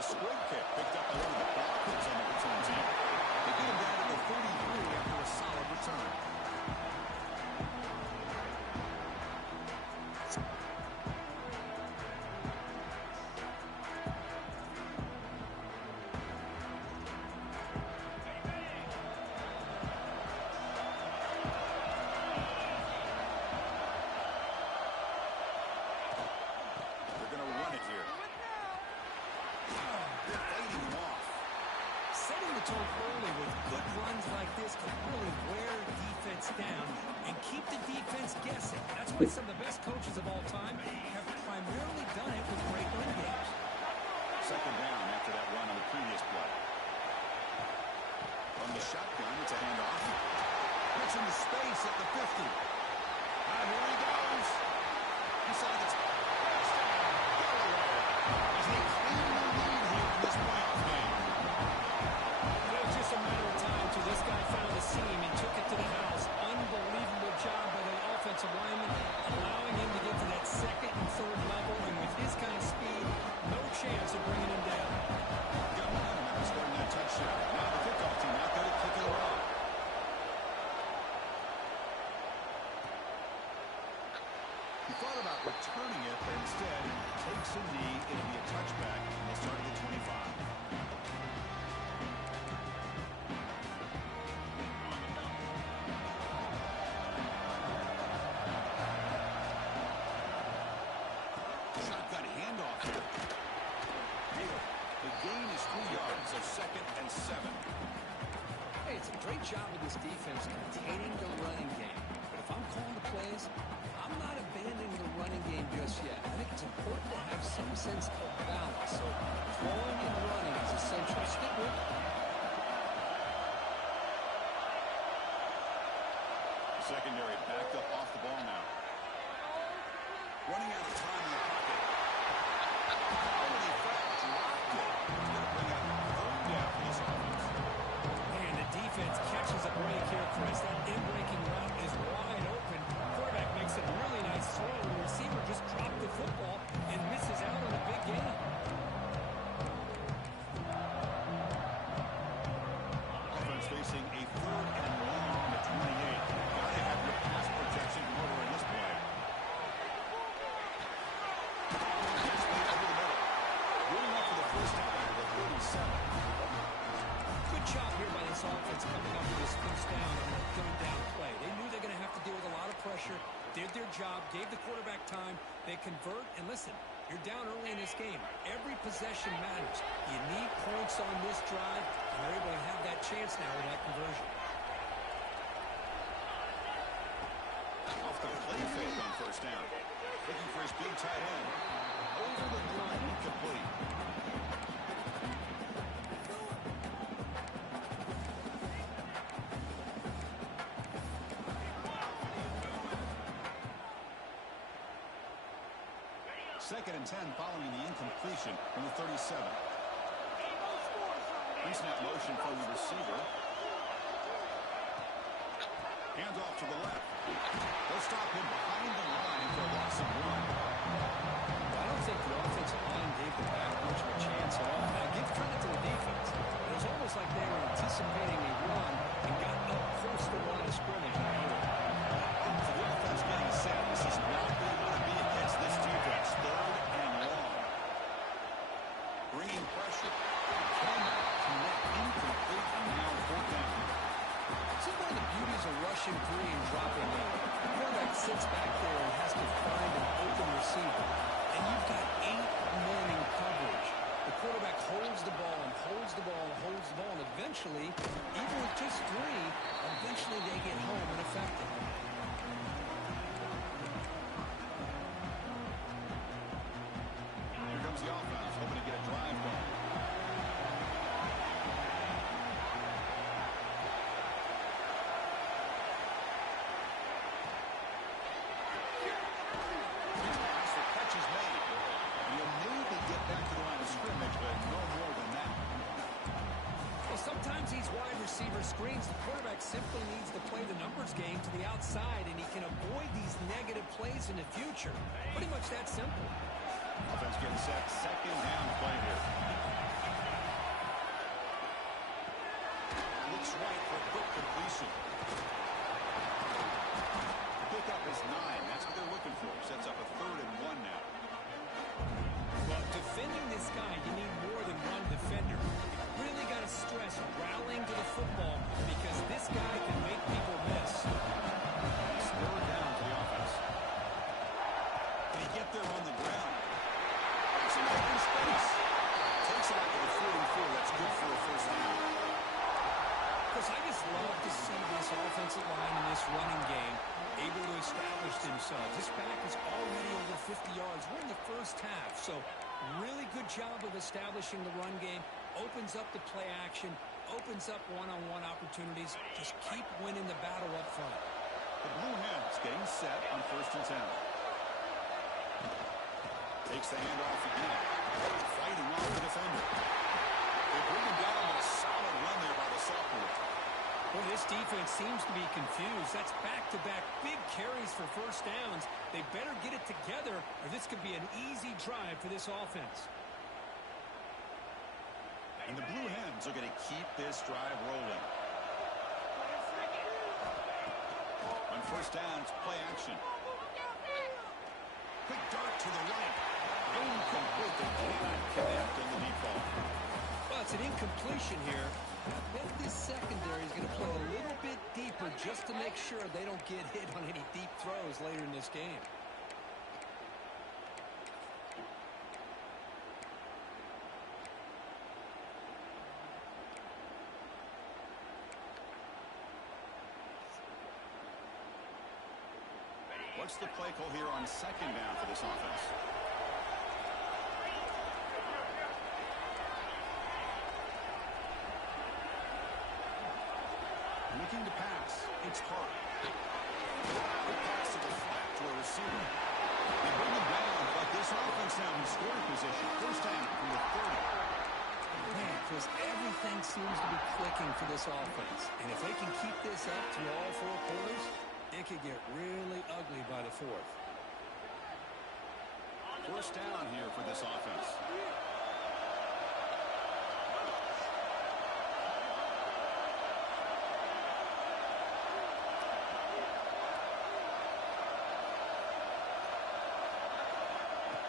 a squib kick. Picked up a little bit blockers on the return team. They get him down to the 33 after a solid return. Early with good runs like this can really wear defense down and keep the defense guessing. That's why some of the best coaches of all time have primarily done it with great run games. Second down after that run on the previous play. From the shotgun, it's a handoff. Gets into space at the 50. And here he goes. Inside the touchdown. As they claim the lead here in this playoff game. Just a matter of time till this guy found the seam and took it to the house. Unbelievable job by the offensive lineman, allowing him to get to that second and third level, and with his kind of speed, no chance of bringing him down. Got momentum after scoring that touchdown. Now the kickoff team out there to kick it around. He thought about returning it, but instead takes a knee. It'll be a touchback, and they'll start at the 25. Second and 7. Hey, it's a great job of this defense containing the running game. But if I'm calling the plays, I'm not abandoning the running game just yet. I think it's important to have some sense of balance. So throwing and running is essential. Stick with it. Secondary backed up off the ball now. Running out of time in the pocket. Defense catches a break here, Chris. That in-breaking route is wide open. Quarterback makes a really nice throw. The receiver just dropped the football and misses out on a big gain. Offense facing a 3rd and long on the 28. Gotta have your pass protection in order in this play. Running up for the first time to the 37. Good job here by this offense coming up with this first down on a third down play. They knew they're going to have to deal with a lot of pressure, did their job, gave the quarterback time. They convert, and listen, you're down early in this game. Every possession matters. You need points on this drive, and they're able to have that chance now with that conversion. Off the play fake on first down. Looking for his big tight end. Over the line, incomplete. Second and 10 following the incompletion from the 37. Pre-snap motion from the receiver. Hands off to the left. They'll stop him behind the line for a loss of 1. I don't think the offensive line gave the back much of a chance at all. Now, give credit to the defense. It was almost like they were anticipating a run and got up close to the line of scrimmage. For the offense getting set, this is not where you want to be against this defense. 3rd and long. Bringing pressure. Cannot connect, incomplete, and now 4th down. See one of the beauties of rushing 3 and dropping 8. The quarterback sits back there and has to find an open receiver. And you've got 8 men in coverage. The quarterback holds the ball and holds the ball and holds the ball. And eventually, even with just 3, eventually they get home and effective. Here comes the offense, hoping to get a drive going. Sometimes these wide receiver screens, the quarterback simply needs to play the numbers game to the outside, and he can avoid these negative plays in the future. Pretty much that simple. Offense getting set. Second down play here. Looks right for a quick completion. Pickup is 9. That's what they're looking for. Sets up a 3rd and 1 now. Well, defending this guy, you need more than one defender. You really got to stress rallying to the football because this guy can make people miss. It's 3rd down for the offense. They get there on the ground. It's an open space. Takes it out to the 44. That's good for a 1st down. Because I just love to see this offensive line in this running game able to establish themselves. This back is already over 50 yards. We're in the first half, so really good job of establishing the run game. Opens up the play action, opens up one-on-one opportunities. Just keep winning the battle up front. The Blue Hens getting set on 1st and 10. Takes the handoff again. Fighting off the defender. They bring him down with a solid run there by the sophomore. Well, this defense seems to be confused. That's back-to-back big carries for 1st downs. They better get it together, or this could be an easy drive for this offense. And the Blue Hens are going to keep this drive rolling. On 1st downs, play action. Quick dart to the right. Incomplete. They cannot connect on the deep ball. Well, it's an incompletion here. I bet this secondary is going to play a little bit deeper just to make sure they don't get hit on any deep throws later in this game. What's the play call here on 2nd down for this offense? Looking to pass. It's Hart. Good pass to the flat to a receiver. They bring him down, but this offense now in scoring position. 1st down from the 30. Man, because everything seems to be clicking for this offense. And if they can keep this up through all 4 quarters, it could get really ugly by the 4th. 1st down here for this offense.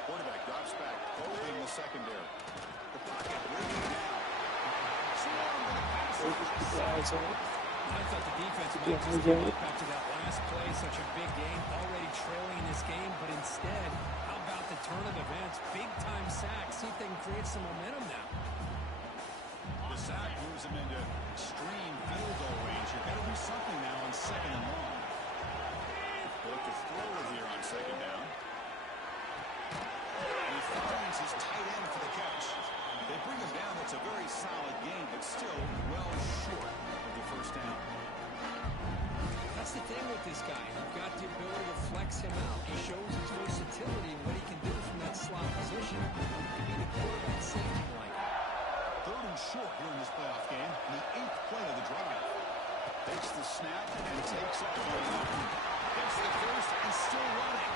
Quarterback drops back, probing the secondary. The pocket breaking down. I thought the defense might just give up after that last play. Such a big game, already trailing in this game. But instead, how about the turn of events? Big-time sack. See if they can create some momentum now. The sack moves them into extreme field goal range. You've got to do something now on 2nd and long. Look to throw it here on 2nd down. And he finds his tight end for the catch. They bring him down. It's a very solid game, but still well short of the 1st down. That's the thing with this guy. You've got the ability to flex him out. He shows his versatility and what he can do from that slot position. He can be the quarterback safety blanket. 3rd and short here in this playoff game. And the 8th play of the drive. Takes the snap and takes off. Gets the first and still running.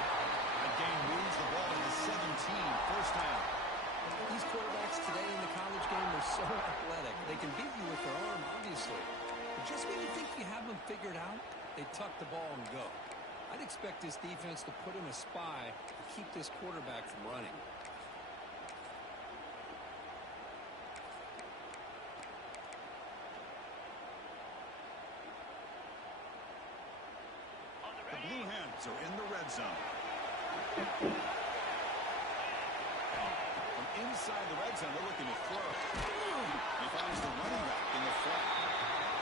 That game moves the ball to 17. 1st down. These quarterbacks today in the college game are so athletic. They can beat you with their arm, obviously. But just when you think you have them figured out, they tuck the ball and go. I'd expect this defense to put in a spy to keep this quarterback from running. The Blue Hens are in the red zone. From inside the red zone, they're looking to throw. He finds the running back in the flat.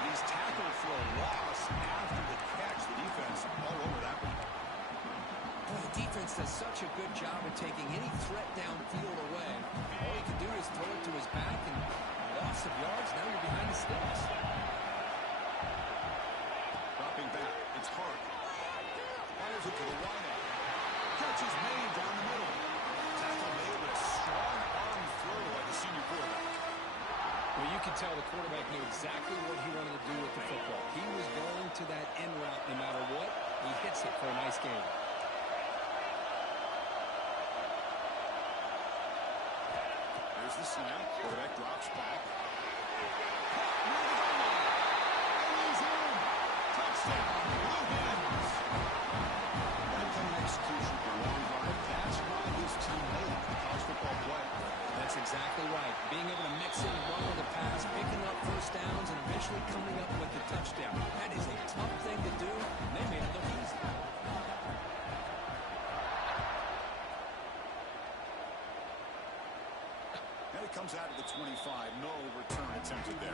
And he's tackled for a loss after the catch. The defense all over that one. Boy, the defense does such a good job of taking any threat downfield away. All you can do is throw it to his back, and loss of yards, now you're behind the sticks. Dropping back, it's Hart. Fires it to the wide end. Catch is made down the middle. Tackle made with a strong arm throw by the senior quarterback. Well, you can tell the quarterback knew exactly what he wanted to do with the football. He was going to that in route no matter what. He hits it for a nice game. There's the snap. Quarterback drops back. Touchdown. Blue Hens. That kind of execution for a long drive. That's why this team made the college football play. That's exactly right. Being able to mix in run with the pass, picking up first downs, and eventually coming up with the touchdown. That is a tough thing to do, and they made it look easy. And it comes out of the 25. No return attempted there.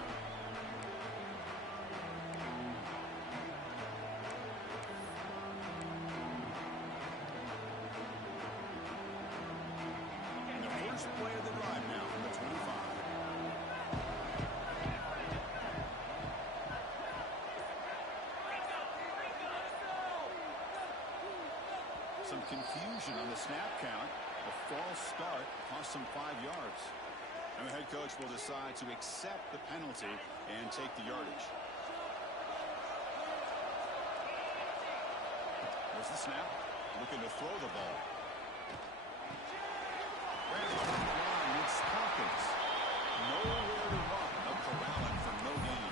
And the first play of the drive now from the 25. Some confusion on the snap count. A false start cost them 5 yards. And the head coach will decide to accept the penalty and take the yardage. There's the snap. Looking to throw the ball. Ran off the line. It's Hawkins. Nowhere to run. No corralling for no gain.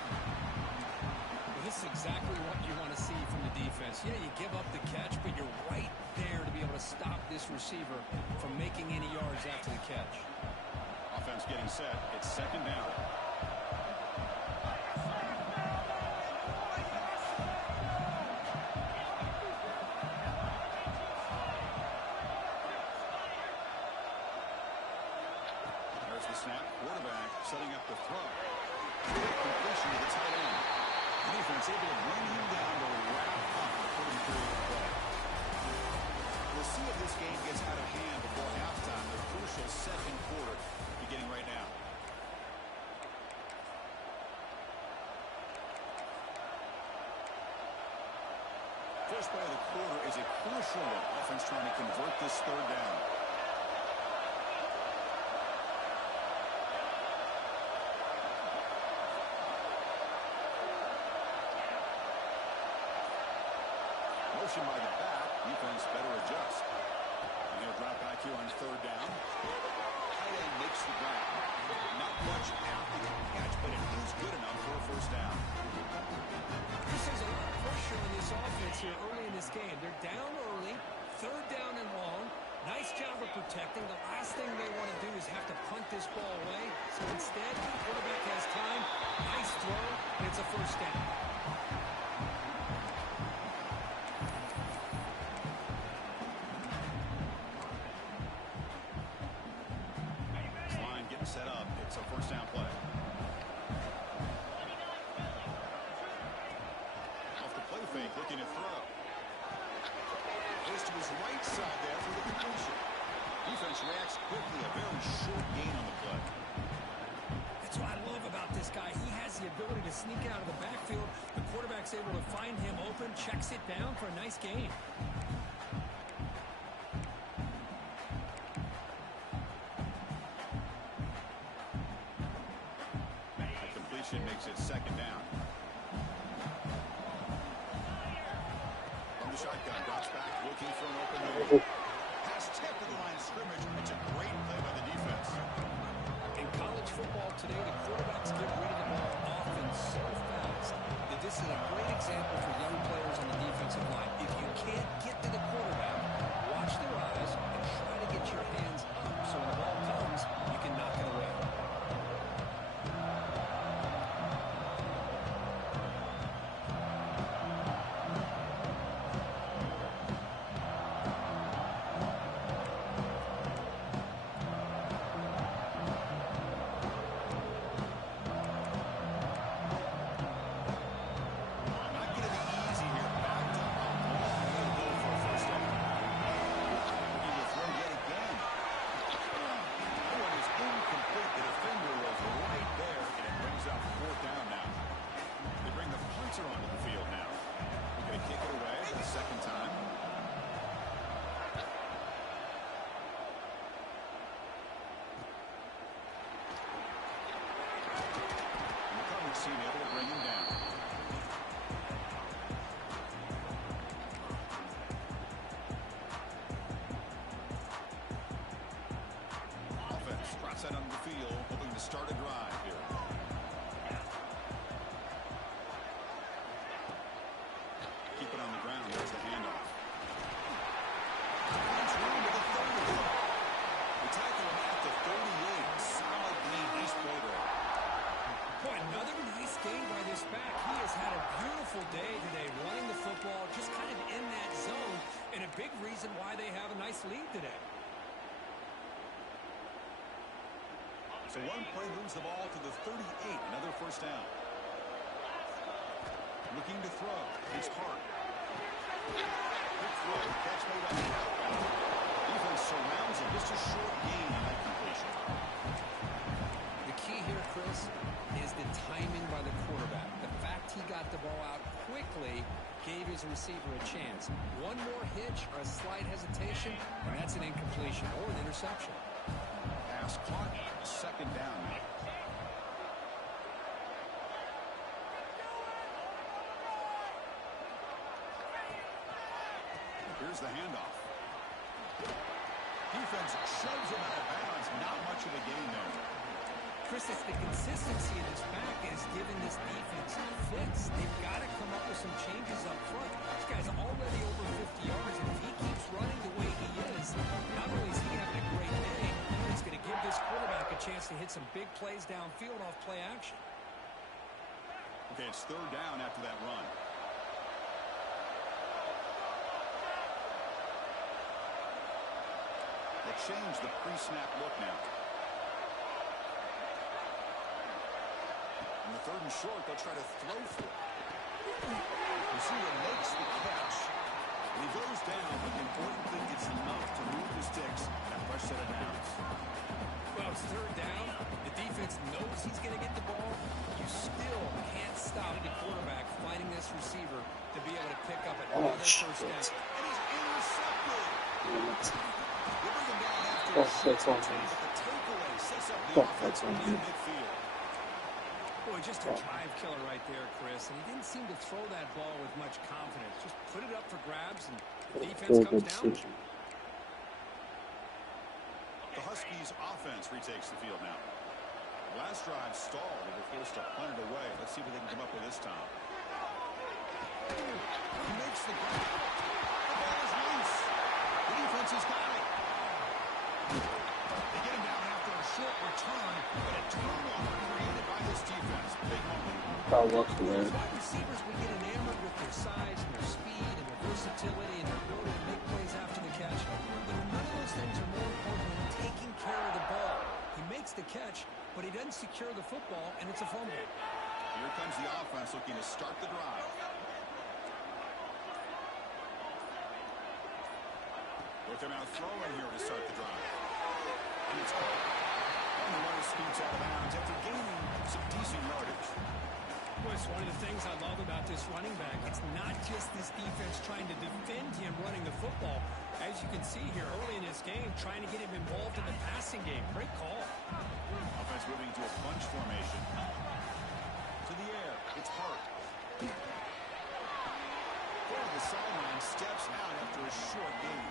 Well, this is exactly what you want to see from the defense. Yeah, you give up the catch, but you're right there to be able to stop this receiver from making any yards after the catch. Offense getting set. It's second down. There's the snap. Quarterback setting up the throw. Completion to the tight end. Defense able to bring him down to wrap up the 33rd play. We'll see if this game gets out of hand before halftime. The crucial second quarter beginning right now. First play of the quarter is a crucial one. Offense trying to convert this third down. Motion by the back. Defense better adjust. And he'll drop back here on third down. Tight end makes the grab. Not much after the catch, but it is good enough for a first down. This is a lot of pressure on this offense here early in this game. They're down early, third down and long. Nice job of protecting. The last thing they want to do is have to punt this ball away. So instead, the quarterback has time. Nice throw, and it's a first down. Line getting set up. It's a first down play. Off the play fake, looking to throw. Goes to his right side there for the completion. Defense reacts quickly. A very short gain on the play. That's what I love about this guy. He has the ability to sneak out of the backfield. The quarterback's able to find him open, checks it down for a nice gain. That completion makes it second down. From the shotgun, drops back, looking for an open man. Pass tipped to the line of scrimmage. It's a great play by the defense. In college football today, the quarterbacks get rid of the ball often so fast that this is a great example for young players on the defensive line. If you can't get to the quarterback, watch their eyes and try to get your hands up so when the ball comes, you can knock it away. start a drive here. Keep it on the ground. There's the handoff. Finds room to the 30. We tackle him at the 38. Solid gain. Nice play there. Boy, another nice game by this back. He has had a beautiful day today running the football, just kind of in that zone, and a big reason why they have a nice lead today. So one play moves the ball to the 38. Another first down. Looking to throw. It's Hart. Quick throw. Catch made up. Defense surrounds him. Just a short gain on that completion. The key here, Chris, is the timing by the quarterback. The fact he got the ball out quickly gave his receiver a chance. One more hitch or a slight hesitation, and that's an incompletion or an interception. Pass caught. Second down. Here's the handoff. Defense shoves him out of bounds. Not much of a gain there. Chris, it's the consistency of this back is giving this defense fits. They've got to come up with some changes up front. This guy's already over 50 yards, and if he keeps running the way he is, not only is he having a great day, it's going to give this quarterback a chance to hit some big plays downfield off play action. Okay, it's third down after that run. They'll change the pre-snap look now. On the third and short, they'll try to throw for it. Receiver makes the catch. And he goes down, but the important thing is enough to move the sticks and a fresh set of downs. Well, it's third down. The defense knows he's going to get the ball. You still can't stop the quarterback finding this receiver to be able to pick up another first down. And he's intercepted. They bring him down after a short return, but the takeaway sets up the offense in midfield. Boy, just a drive killer right there, Chris. And he didn't seem to throw that ball with much confidence. Just put it up for grabs, and the defense comes down. The Huskies' offense retakes the field now. Last drive stalled. They were forced to punt it away. Let's see what they can come up with this time. He makes the grab. The ball is loose. The defense has got it. They get him down after a short return, but a turnover created by this defense. Big moment. Wide receivers, we get enamored with their size and their speed and their versatility and their ability to make plays after the catch. But none of those things are more important than taking care of the ball. He makes the catch, but he doesn't secure the football, and it's a fumble. Here comes the offense looking to start the drive. With him out throwing here to start the drive. And it's caught. And the runner scoots out of bounds after gaining some decent yardage. Boy, it's one of the things I love about this running back. It's not just this defense trying to defend him running the football. As you can see here early in this game, trying to get him involved in the passing game. Great call. Offense moving to a bunch formation. To the air. It's Hart. Over the sideline, steps out after a short gain.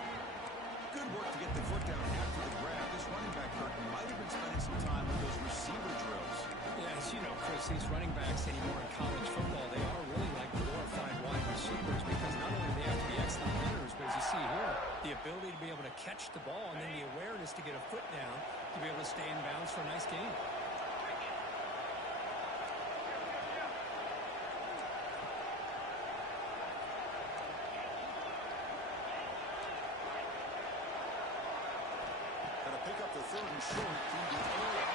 Good work to get the foot down after the grab. This running back might have been spending some time with those receiver drills. Yeah, as you know, Chris, these running backs anymore in college football, they are really like glorified wide receivers because not only do they have to be excellent runners, but as you see here, the ability to be able to catch the ball and then the awareness to get a foot down to be able to stay in bounds for a nice game. Pick up the third and short through the air.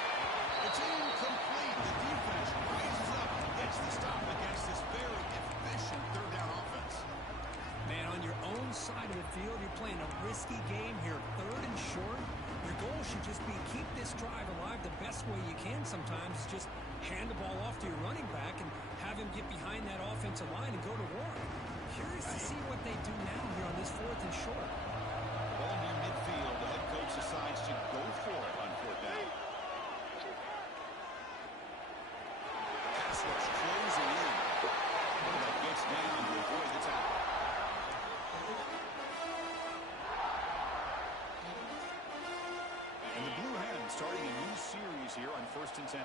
It's incomplete. The defense rises up and gets the stop against this very efficient third down offense. Man, on your own side of the field, you're playing a risky game here. Third and short. Your goal should just be keep this drive alive the best way you can sometimes. Just hand the ball off to your running back and have him get behind that offensive line and go to war. Curious to see what they do now here on this fourth and short. Ball near midfield. The head coach decides to go for it on fourth down. Pass rush closing in. Quarterback gets down to avoid the tackle. And the Blue Hens starting a new series here on 1st and 10.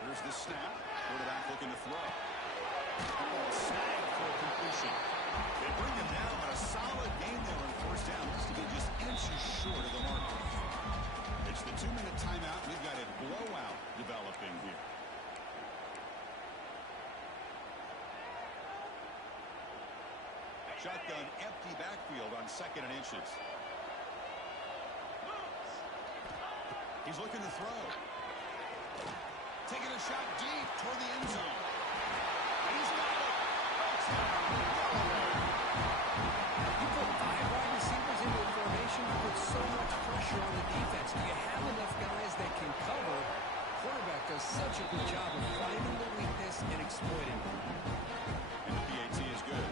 Here's the snap. Quarterback looking to throw. Snag for a completion. They bring him down, but a solid game there on 1st down. Looks to be just inches short of the mark. It's the 2-minute timeout. We've got a blowout developing here. Shotgun empty backfield on 2nd and inches. He's looking to throw. Taking a shot deep toward the end zone. And he's got it. You put 5 wide receivers into a formation, you put so much pressure on the defense. Do you have enough guys that can cover? Quarterback does such a good job of finding the weakness and exploiting it. And the PAT is good.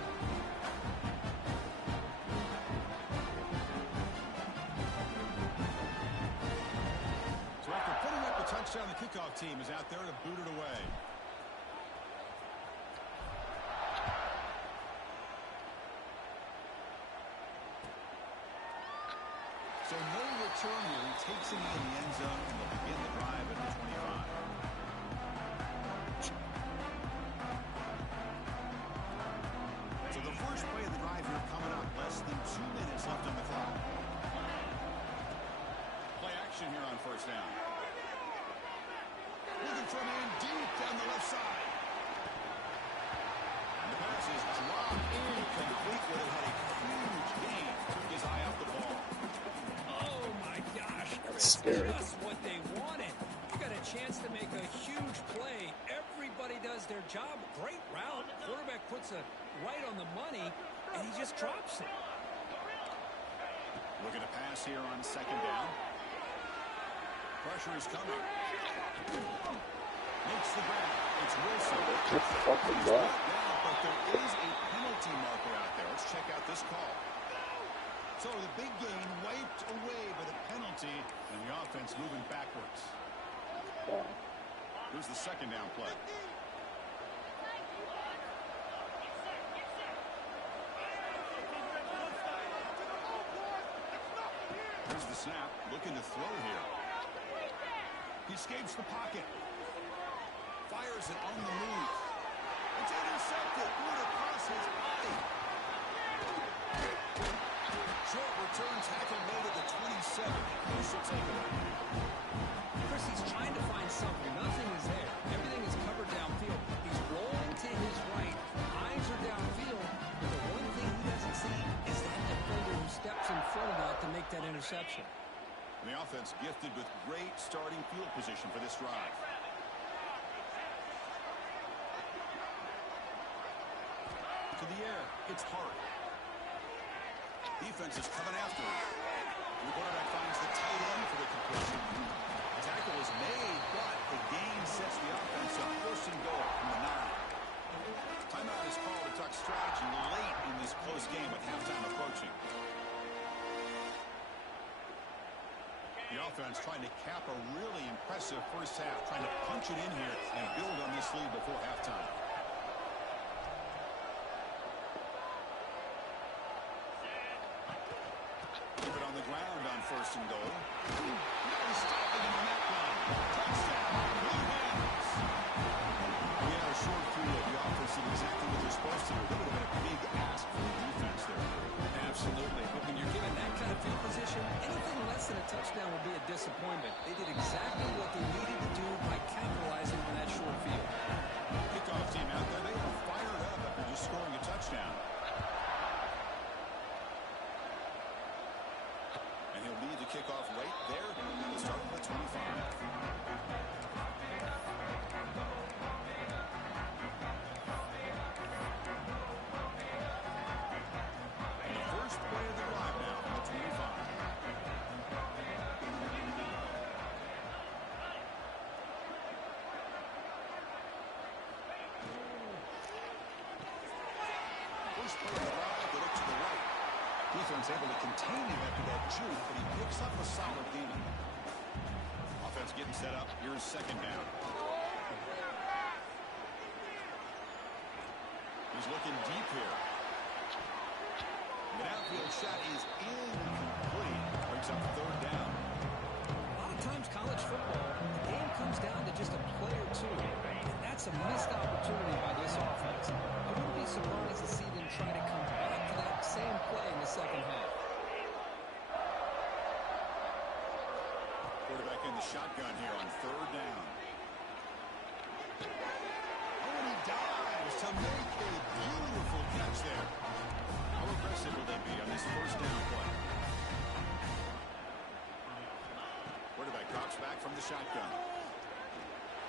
So after putting up a touchdown, the kickoff team is out there to boot it away. So no return here. He takes him in the end zone, and they'll begin the drive at the 25. So the first play of the drive here coming up. Less than 2 minutes left on the clock. Play action here on 1st down. Looking for a man deep down the left side. And the pass is dropped incomplete. Would have had a huge gain. Took his eye off the ball. Oh, my gosh. That's scary. Just what they wanted. You got a chance to make a huge play. Everybody does their job. Great route. Quarterback puts it right on the money, and he just drops it. Looking to pass here on 2nd down. Pressure is coming. Makes the grab. It's Wilson. What the fuck was that? But there is a penalty marker out there. Let's check out this call. So the big gain wiped away by the penalty, and the offense moving backwards. Here's the 2nd down play. Here's the snap, looking to throw here. He escapes the pocket. Fires it on the move. It's intercepted. Good across his body. Short return tackle made at the 27. This will take it. Chris, he's trying to find something. Nothing is there. Everything is covered downfield. He's rolling to his right. Eyes are downfield. But the one thing he doesn't see is that defender who steps in front of that to make that interception. And the offense gifted with great starting field position for this drive. To the air. It's hard. Defense is coming after him. The quarterback finds the tight end for the completion. The tackle is made, but the gain sets the offense up. 1st and goal from the 9. Timeout is called to talk strategy late in this close game with halftime approaching. The offense trying to cap a really impressive first half, trying to punch it in here and build on this lead before halftime. Keep it on the ground on 1st and goal. No stopping him on that run. Touchdown, Blue Hens. We had a short field. The offense did exactly what they're supposed to do. That would have been a big ask for the defense there. Absolutely. But when you're given that kind of field position, anything less than a touchdown would be a disappointment. They did exactly what they needed to do by capitalizing on that short field. Kickoff team out there. They are fired up after just scoring a touchdown. And he'll lead the kickoff right there at the start of the 25. Defense able to contain him after that juke, but he picks up a solid gain. Offense getting set up. Here's 2nd down. He's looking deep here. The downfield shot is brings up third down. A lot of times college football, the game comes down to just a play or two. And that's a missed opportunity by this offense. I wouldn't be surprised to see them try to come back to that same play in the second half. Quarterback in the shotgun here on third down. Oh, and he dives to make a beautiful catch there. How aggressive will they be on this first down play? Quarterback drops back from the shotgun.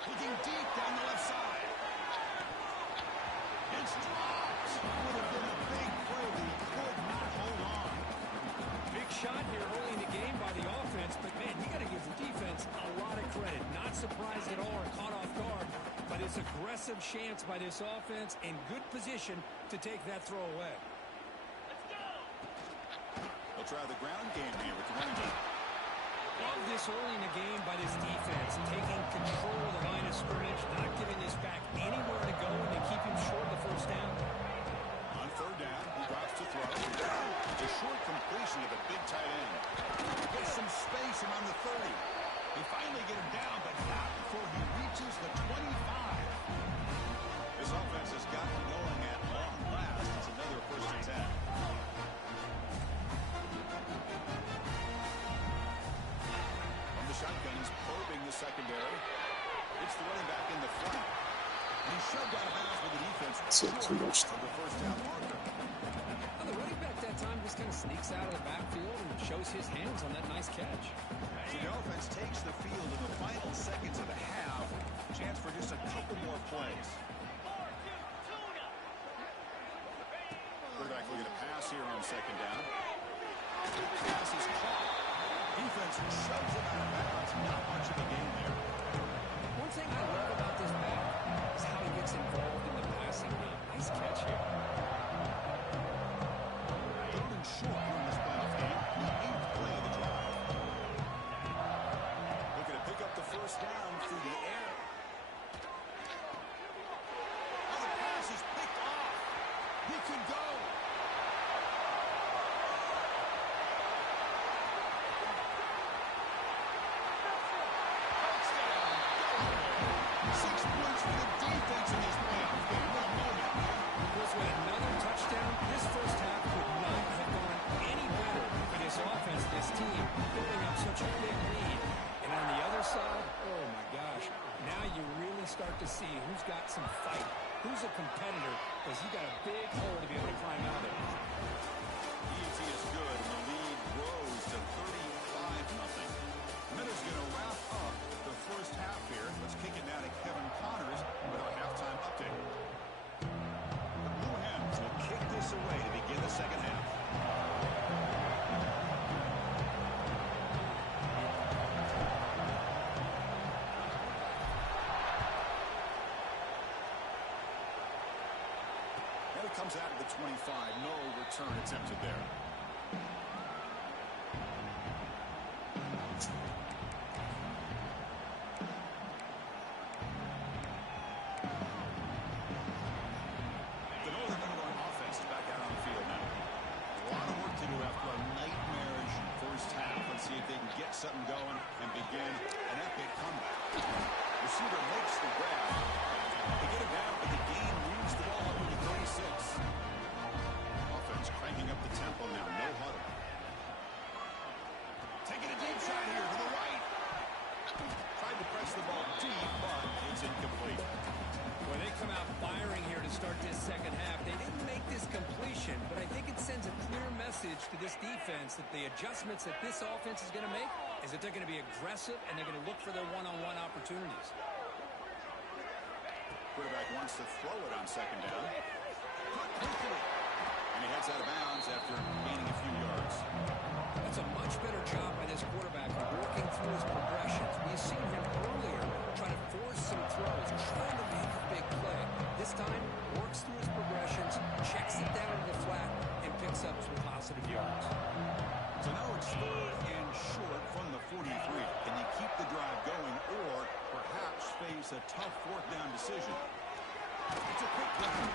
Looking deep down the left side. It's dropped. Would have been a big play, but he could not hold on. Big shot here early in the game by the offense, but man, you got to give the defense a lot of credit. Not surprised at all or caught off guard, but it's aggressive chance by this offense in good position to take that throw away. They'll try the ground game here with the running back. Love this early in the game by this defense, taking control of the line of scrimmage, not giving this back anywhere to go, and they keep him short of the first down. On third down, he drops to throw. It's a short completion of the big tight end. Gets some space around the 30. They finally get him down, but not before he reaches the 25. This offense has gotten going at long last. It's another first and 10. From the shotgun, he's probing the secondary. It's the running back in the flat. And he's shoved out of bounds with the defense. Too much. Of the first down marker. Well, the running back that time just kind of sneaks out of the backfield and shows his hands on that nice catch. So the offense takes the field in the final seconds of the half. Chance for just a couple more plays. Quarterback looking to pass here on second down. Pass is caught. Defense shoves it out of bounds. Not much of a game there. One thing I love about this back is how he gets involved in the passing game. Nice catch here. Third and short here in this playoff game. The 8th play of the drive. Looking to pick up the first down through the air. Oh, the pass is picked off. He could go. Start to see who's got some fight, who's a competitor, because you got a big hole to be able to climb out of. ET is good, and the lead grows to 35-0. Minutes going to wrap up the first half here. Let's kick it now to Kevin Connors with our halftime update. The Blue Hens will kick this away to begin the second half. Comes out of the 25. No return attempted there. The Northern Illinois offense is back out on the field now. A lot of work to do after a nightmarish first half. Let's see if they can get something going and begin an epic comeback. Receiver makes the grab. They get it down, but the game moves the ball up into 36. Offense cranking up the tempo now. No huddle. Taking a deep shot here to the right. Tried to press the ball deep, but it's incomplete. Well, they come out firing here to start this second half. They didn't make this completion, but I think it sends a clear message to this defense that the adjustments that this offense is going to make is that they're going to be aggressive and they're going to look for their one-on-one opportunities. Quarterback wants to throw it on second down. And he heads out of bounds after gaining a few yards. That's a much better job by this quarterback of working through his progressions. We've seen him earlier try to force some throws, trying to make a big play. This time, works through his progressions, checks it down to the flat, and picks up some positive yards. So now it's third and short from the 43. Can they keep the drive going or perhaps face a tough fourth down decision? It's a quick drive.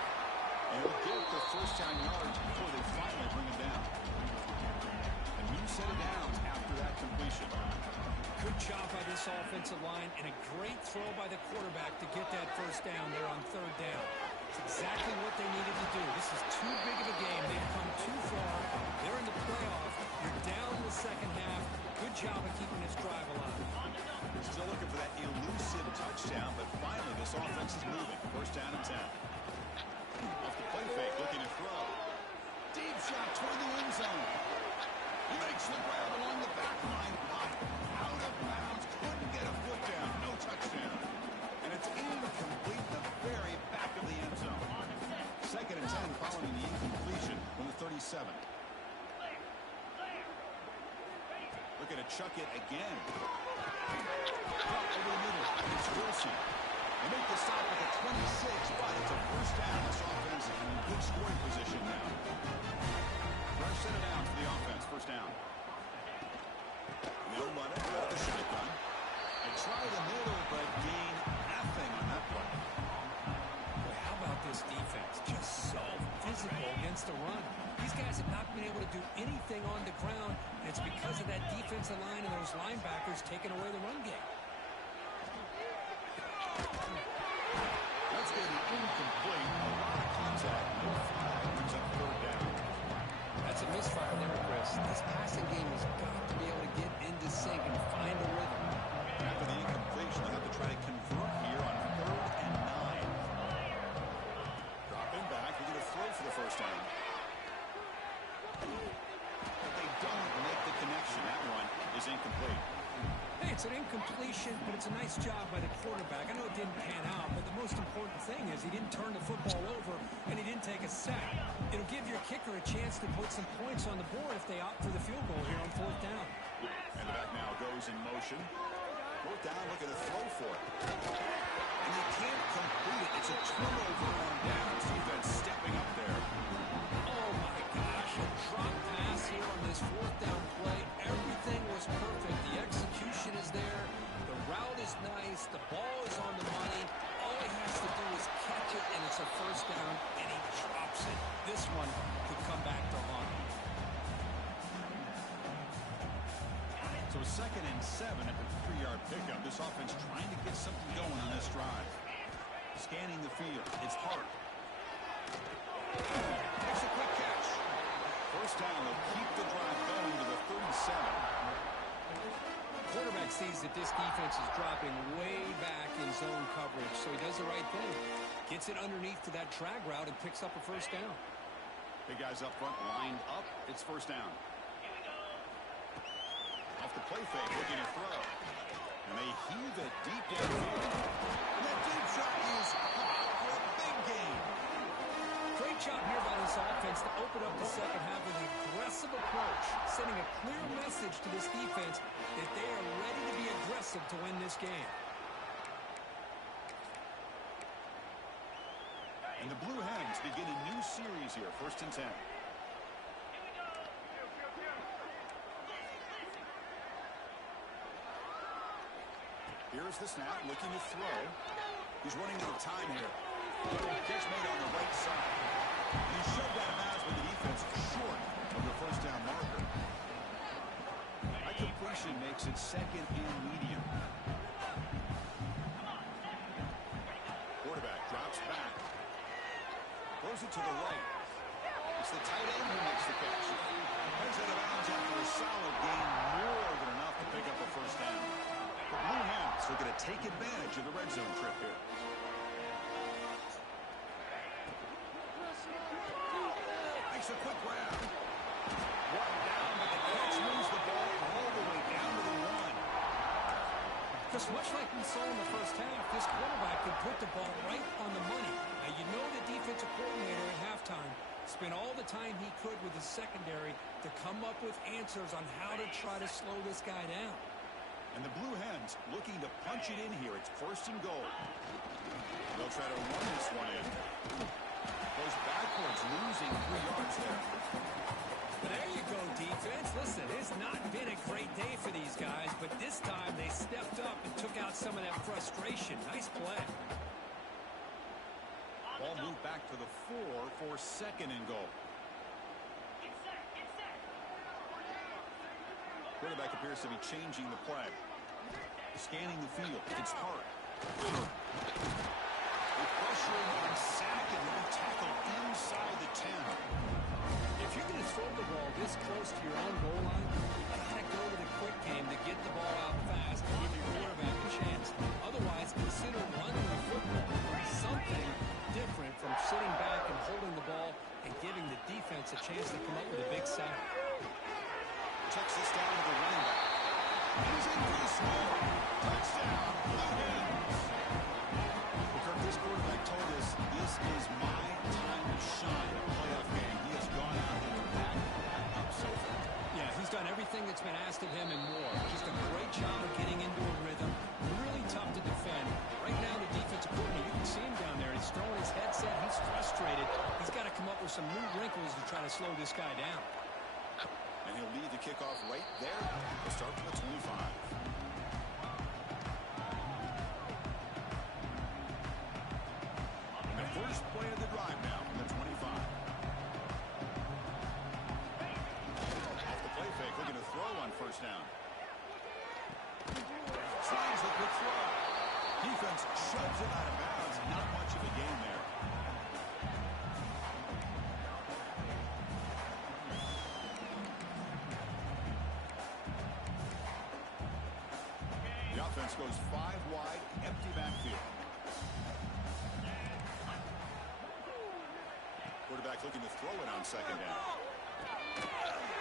And he'll get the first down yards before they finally bring him down. A new set of downs after that Good job by this offensive line and a great throw by the quarterback to get that first down there on third down. It's exactly what they needed to do. This is too big of a game. They've come too far. They're in the playoff. You're down in the second half. Good job of keeping this drive alive. Still looking for that elusive touchdown, but finally this offense is moving. First down and 10. Off the play fake, looking to throw. Deep shot toward the end zone. He makes the grab along the back line, but out of bounds. Couldn't get a foot down. No touchdown. And it's incomplete in the very back of the end zone. Second and 10 following the incompletion from the 37. Looking to chuck it again. Caught over the middle. It's Wilson. They make the stop at the 26, but it's a first down. This offense in good scoring position now. Rush set it down for the offense. First down. They'll run it out of the shotgun. They try the middle, but gain nothing on that play. Boy, how about this defense? Just so physical against the run. These guys have not been able to do anything on the ground, and it's because of that defensive line and those linebackers taking away the run game. Let's go to incomplete. A lot of contact. No flag. Brings up third down. That's a misfire there, Chris. This passing game has got to be able to get into sync and find a rhythm. After the incompletion, they'll have to try to convert here on 3rd and 9. Dropping back. We're going to throw for the first down. But they don't make the connection. That one is incomplete. Hey, it's an incompletion, but it's a nice job by the quarterback. I know it didn't pan out, but the most important thing is he didn't turn the football over and he didn't take a sack. It'll give your kicker a chance to put some points on the board if they opt for the field goal here on 4th down. And the back now goes in motion. 4th down, looking to throw for it. And they can't complete it. It's a turnover on downs. Defense stepping up there. Oh, my gosh. A drop pass here on this 4th down play. Everything was perfect. The execution is there. The route is nice. The ball is on the money. All he has to do is catch it, and it's a first down, and he drops it. This one could come back to haunt him. So 2nd and 7 at the 3-yard pickup. This offense trying to get something going on this drive. Scanning the field. It's Hart. Makes a quick catch. First down. They'll keep the drive going to the 37. Quarterback sees that this defense is dropping way back in zone coverage, so he does the right thing. Gets it underneath to that drag route and picks up a first down. Big guys up front lined up. It's first down. Off the play fake, looking to throw. And they heave it deep downfield. And that deep shot is caught for a big gain. Great job here by this offense to open up the second half with an aggressive approach, sending a clear message to this defense that they are ready to be aggressive to win this game. And the Blue Hens begin a new series here, 1st and 10. Here's the snap, looking to throw. He's running out of time here. Catch made on the right side. He shoved out of bounds with the defense short of the first down marker. That completion makes it 2nd and medium. Quarterback drops back. Throws it to the right. It's the tight end who makes the catch. Heads out of bounds after a solid gain, more than enough to pick up a first down. The Blue Hens are going to take advantage of the red zone trip here. Makes a quick grab. Brought down, but the catch moves the ball all the way down to the 1. Just much like we saw in the first half, this quarterback could put the ball right on the money. Now, you know the defensive coordinator at halftime spent all the time he could with his secondary to come up with answers on how to try to slow this guy down. And the Blue Hens looking to punch it in here. It's 1st and goal. They'll try to run this one in. Goes backwards, losing 3 yards there. There you go, defense. Listen, it's not been a great day for these guys, but this time they stepped up and took out some of that frustration. Nice play. Ball moved back to the 4 for 2nd and goal. Quarterback appears to be changing the play. Scanning the field. It's Hart. Pressuring on sack and then tackle inside the 10. If you're going to throw the ball this close to your own goal line, you got to go to the quick game to get the ball out fast and give your quarterback a chance. Otherwise, consider running the football. Something different from sitting back and holding the ball and giving the defense a chance to come up with a big sack. Checks this down to the running back. He's in for the score. Touchdown, Blue Hens. Kirk, this quarterback told us this is my time to shine. A playoff game. He has gone out and backed that up so far. Yeah, he's done everything that's been asked of him and more. Just a great job of getting into a rhythm. Really tough to defend. Right now, the defensive coordinator, you can see him down there. He's throwing his headset. He's frustrated. He's got to come up with some new wrinkles to try to slow this guy down. And he'll lead the kickoff right there. We'll start from the 25. The first play of the drive now from the 25. Off the play fake, looking to throw on first down. Slides a quick throw. Defense shoves it out of bounds. Not much of a gain there. The offense goes 5 wide, empty backfield. Quarterback looking to throw it on second down.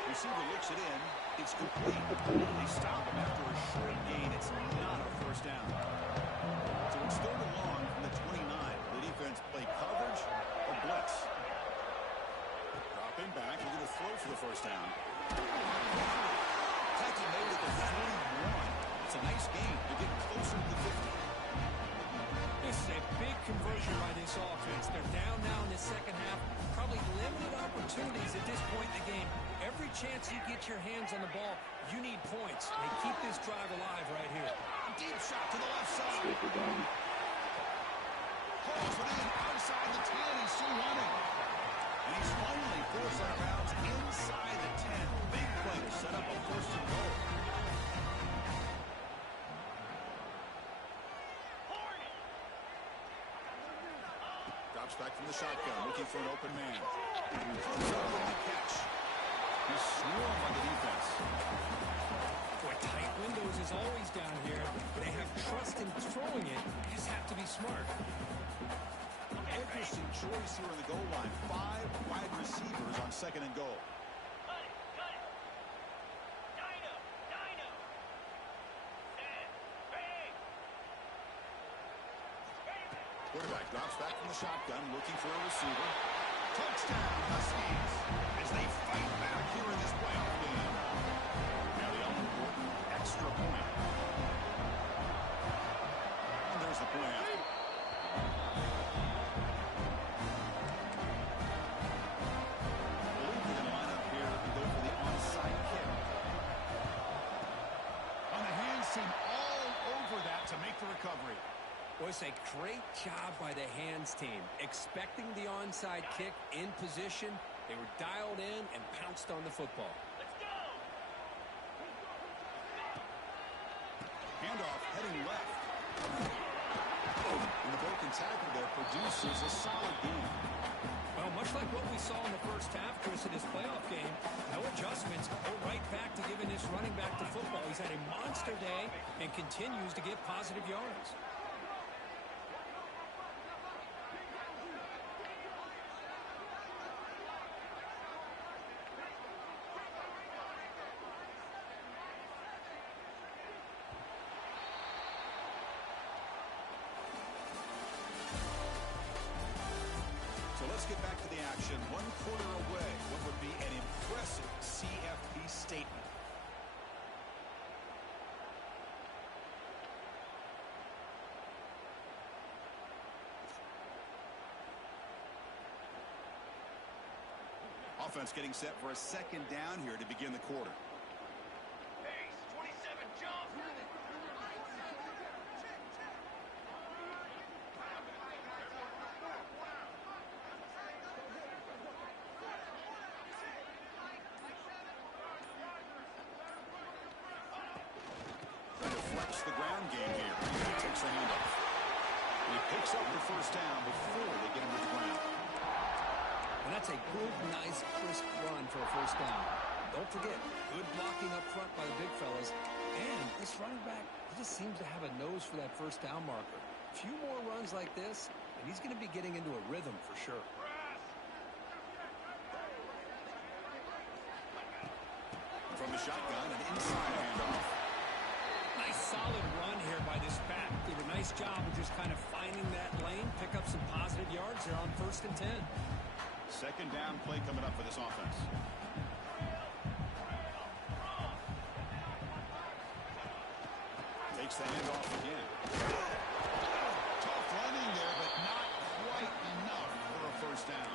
Receiver looks it in. It's complete. They stop him after a short gain. It's not a first down. So it's third and long from the 29. The defense play coverage or blitz. Dropping back, looking to throw for the first down. Tackle made at the 41. It's a nice gain to get closer to the 50. This is a big conversion by this offense. They're down now in the second half. Probably limited opportunities at this point in the game. Every chance you get your hands on the ball, you need points. They keep this drive alive right here. Deep shot to the left side. Super down. Pulls it in outside the 10. He's still running. And he's finally forced out of bounds inside the 10. Big play to set up a first and goal. Drops back from the shotgun, looking for an open man. Throws it over the catch. He's swarmed by the defense. Boy, tight windows is always down here. They have trust in throwing it. You just have to be smart. Interesting choice here on the goal line. 5 wide receivers on second and goal. Quarterback drops back from the shotgun, looking for a receiver. Touchdown, Huskies, as they fight back here in this playoff game. Now the all-important extra point. And there's the point after. I believe we're going to line up here and go for the onside kick. On the hands team all over that to make the recovery. Was a great job by the hands team. Expecting the onside kick in position. They were dialed in and pounced on the football. Handoff heading left. And the broken tackle there produces a solid gain. Well, much like what we saw in the first half, Chris, in this playoff game, no adjustments. Go right back to giving this running back to football. He's had a monster day and continues to get positive yards. So let's get back to the action. 1 quarter away. What would be an impressive CFP statement. Offense getting set for a second down here to begin the quarter. run game here. He takes the handoff. He picks up the first down before they get him to the ground. And that's a good, nice, crisp run for a first down. Don't forget, good blocking up front by the big fellas. And this running back, he just seems to have a nose for that first down marker. A few more runs like this, and he's going to be getting into a rhythm for sure. From the shotgun, an inside handoff. Nice solid run here by this back. Did a nice job of just kind of finding that lane, pick up some positive yards there on 1st and 10. Second down play coming up for this offense. Takes the handoff again. Tough running there, but not quite enough for a first down.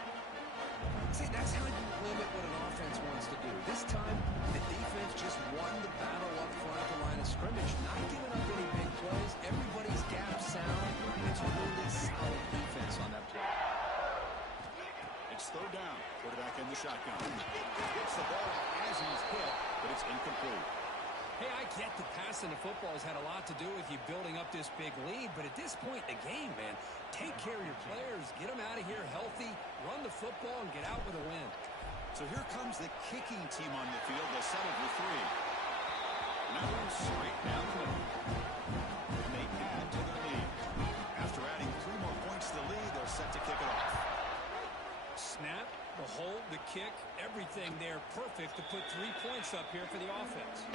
See, that's how you limit what an offense wants to do. This time, the defense just won the battle up front at the line of scrimmage, not giving up any big plays. Everybody's gap sound. It's really solid defense on that play. It's third down. Quarterback in the shotgun. Gets the ball as he's hit, but it's incomplete. Hey, I get that passing the football has had a lot to do with you building up this big lead, but at this point in the game, man, take care of your players, get them out of here healthy, run the football, and get out with a win. So here comes the kicking team on the field. They settled with 3. Now straight down the middle. And they add to their lead. After adding 3 more points to the lead, they're set to kick it off. Snap, the hold, the kick, everything there perfect to put 3 points up here for the offense.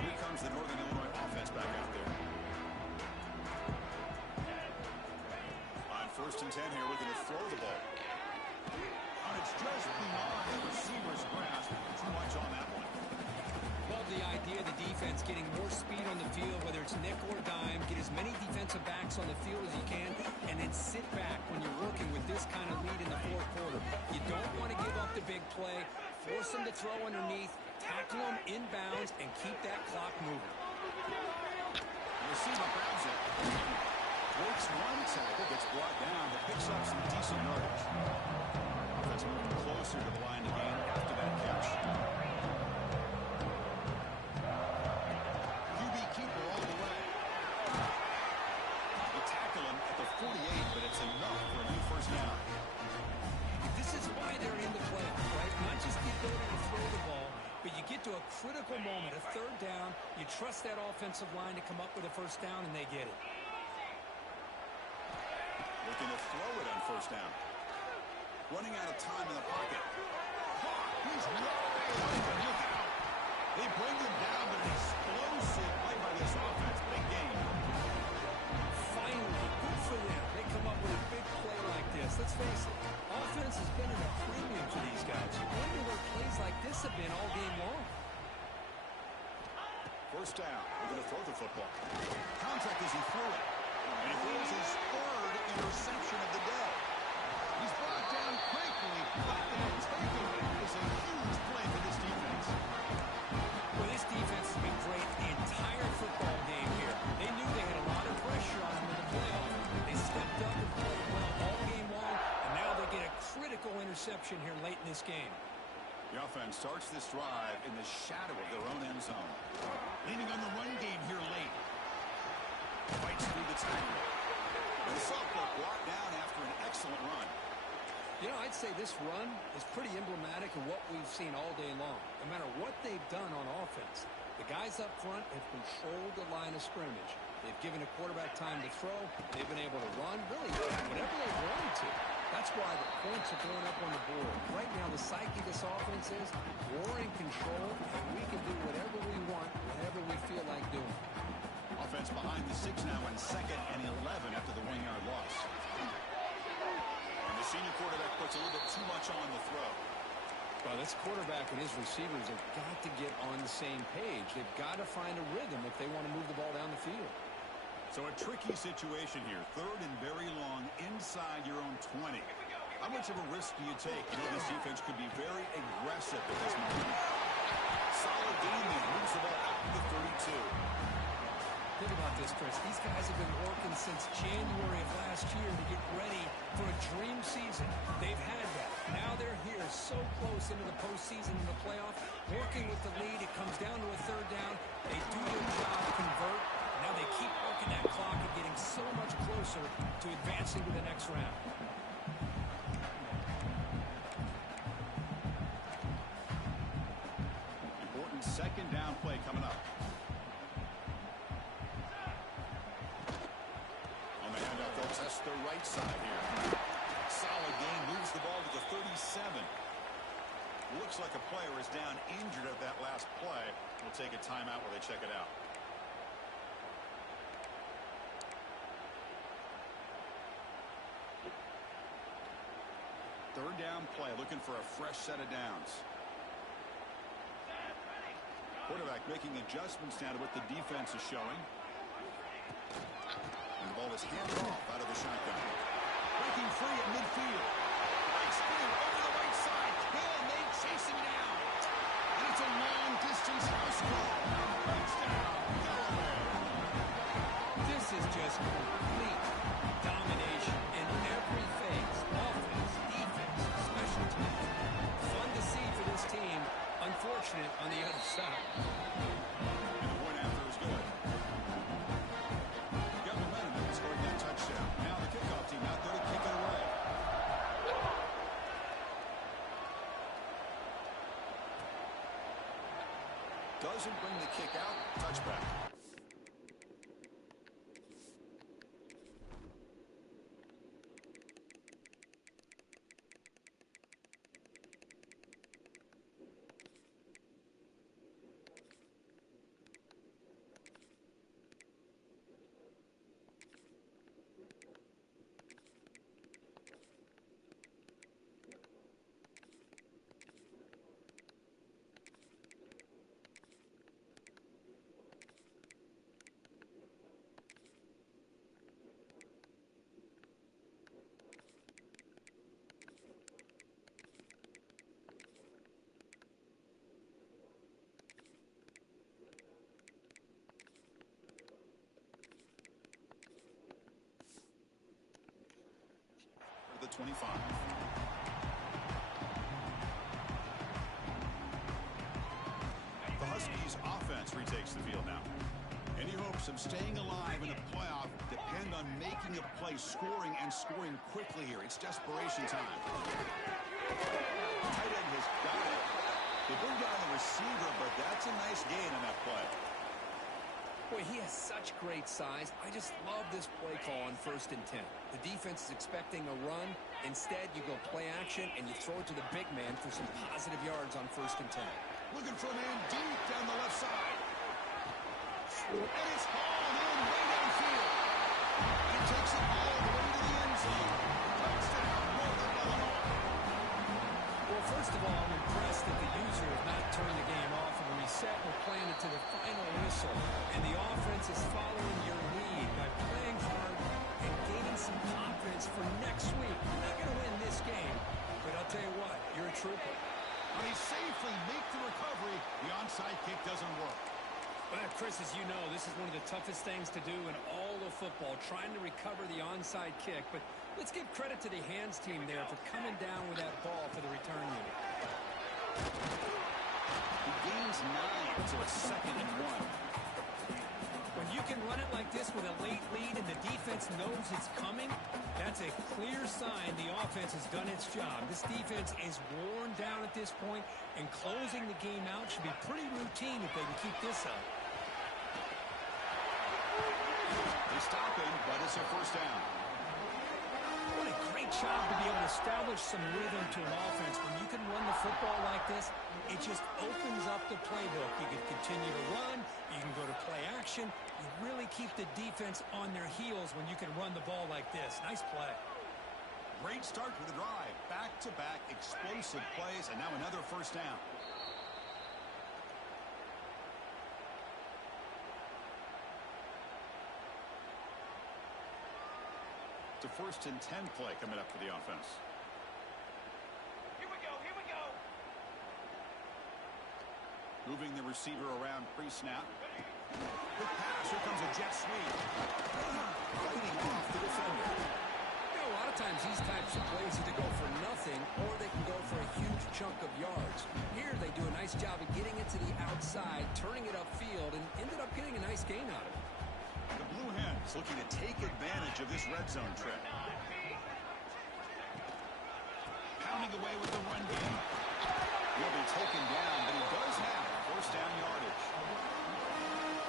Here comes the Northern Illinois offense back out there. On 1st and 10 here, we're going to throw the ball. And it's just beyond the receiver's grasp. Too much on that one. Love the idea of the defense getting more speed on the field, whether it's nickel or dime, get as many defensive backs on the field as you can, and then sit back when you're working with this kind of lead in the 4th quarter. You don't want to give up the big play, force them to throw underneath, tackle them inbounds, and keep that clock moving. The receiver grabs it. Breaks one tackle, gets brought down, but picks up some decent yardage. Offense moving closer to the line of game after that catch. QB keeper all the way. They tackle him at the 48, but it's enough for a new first down. This is why they're in the playoffs, right? Not just the ability to throw the ball, but you get to a critical moment, a 3rd down, you trust that offensive line to come up with a first down, and they get it. Looking to throw it on 1st down. Running out of time in the pocket. He's way open. Look out. They bring him down, but an explosive play by this offense. Big game. Finally, good for them. They come up with a big play like this. Let's face it, offense has been at a premium for these guys. You wonder where plays like this have been all game long. First down. We're going to throw the football. Contact as he threw it. And he throws his 3rd interception of the day. He's brought down quickly, but that takeaway is a huge play for this defense. Well, this defense has been great the entire football game here. They knew they had a lot of pressure on them in the playoff. They stepped up and played well all game long, and now they get a critical interception here late in this game. The offense starts this drive in the shadow of their own end zone. Leaning on the run game here late. Fights through the tackle. And the sophomore brought down after an excellent run. You know, I'd say this run is pretty emblematic of what we've seen all day long. No matter what they've done on offense, the guys up front have controlled the line of scrimmage. They've given a quarterback time to throw. They've been able to run, really, whatever they wanted to. That's why the points are going up on the board. Right now, the psyche of this offense is we're in control, and we can do whatever we want, whatever we feel like doing. Offense behind the 6 now in 2nd and 11 after the 1-yard loss. And the senior quarterback puts a little bit too much on the throw. Well, this quarterback and his receivers have got to get on the same page. They've got to find a rhythm if they want to move the ball down the field. So a tricky situation here. 3rd and very long inside your own 20. How much of a risk do you take? You know, this defense could be very aggressive at this moment. Solid game there. Moves the ball out to the 32. Chris. These guys have been working since January of last year to get ready for a dream season. They've had that. Now they're here so close into the postseason and the playoff. Working with the lead, it comes down to a third down. They do their job, convert. Now they keep working that clock and getting so much closer to advancing to the next round. Important second down play coming up. On the handoff, folks, that's the right side here. Solid gain, moves the ball to the 37. Looks like a player is down injured at that last play. We'll take a timeout while they check it out. Third down play, looking for a fresh set of downs. Quarterback making adjustments now to what the defense is showing. And the ball is handed off out of the shotgun. Breaking free at midfield. Right spear over the right side. Can they chase him down? And it's a long distance house call. Touchdown, Delaware. This is just complete domination in every phase. Offense, defense, special teams. Fun to see for this team. Unfortunate on the other side. And the point after is good. Got momentum in scoring that touchdown. Now the kickoff team out there to kick it away. Doesn't bring the kick out. Touchback. The 25. The Huskies offense retakes the field now. Any hopes of staying alive in the playoff depend on making a play, scoring, and scoring quickly here. It's desperation time. Tight end has got it. They bring down the receiver, but that's a nice gain on that play. Boy, he has such great size. I just love this play call on 1st and 10. The defense is expecting a run. Instead, you go play action, and you throw it to the big man for some positive yards on 1st and 10. Looking for a man deep down the left side. And it's hauled in way downfield. And he takes it all the way to the end zone. Touchdown, Northern Illinois. Well, first of all, I'm impressed that the user has not turned the game off and reset. We're playing it to the final whistle. And the offense is following your lead by playing hard and gaining some confidence for next week. You're not going to win this game, but I'll tell you what, you're a trooper. When he safely makes the recovery, the onside kick doesn't work. Well, Chris, as you know, this is one of the toughest things to do in all of football, trying to recover the onside kick. But let's give credit to the hands team there for coming down with that ball for the return unit. He gains 9, so it's 2nd and 1. When you can run it like this with a late lead and the defense knows it's coming, that's a clear sign the offense has done its job. This defense is worn down at this point, and closing the game out should be pretty routine if they can keep this up. They stop him, but it's a 1st down. What a great job to be able to establish some rhythm to an offense. When you can run the football like this, it just opens up the playbook. You can continue to run. You can go to play action. You really keep the defense on their heels when you can run the ball like this. Nice play. Great start to the drive. Back-to-back explosive plays, and now another 1st down. It's a 1st and 10 play coming up for the offense. Here we go, here we go. Moving the receiver around pre-snap. Quick pass. Here comes a jet sweep. Fighting off the defender. You know, a lot of times these types of plays either go for nothing or they can go for a huge chunk of yards. Here they do a nice job of getting it to the outside, turning it upfield, and ended up getting a nice gain out of it. The Blue Hens looking to take advantage of this red zone trip. Pounding away with the run game. He'll be taken down, but he does have first down yardage.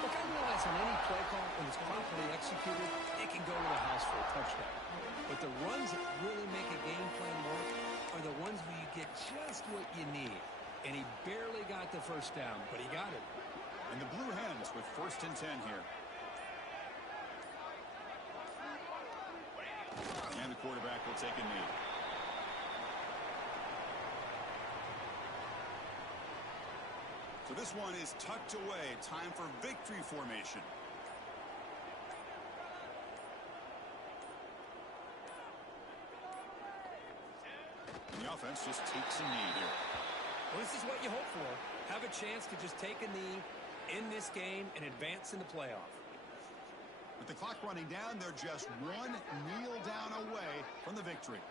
Look, I realize on any play call, when it's properly executed, it can go to the house for a touchdown. But the runs that really make a game plan work are the ones where you get just what you need. And he barely got the first down, but he got it. And the Blue Hens with first and 10 here. And the quarterback will take a knee. So this one is tucked away. Time for victory formation. And the offense just takes a knee here. Well, this is what you hope for. Have a chance to just take a knee in this game and advance in the playoff. With the clock running down, they're just one kneel down away from the victory.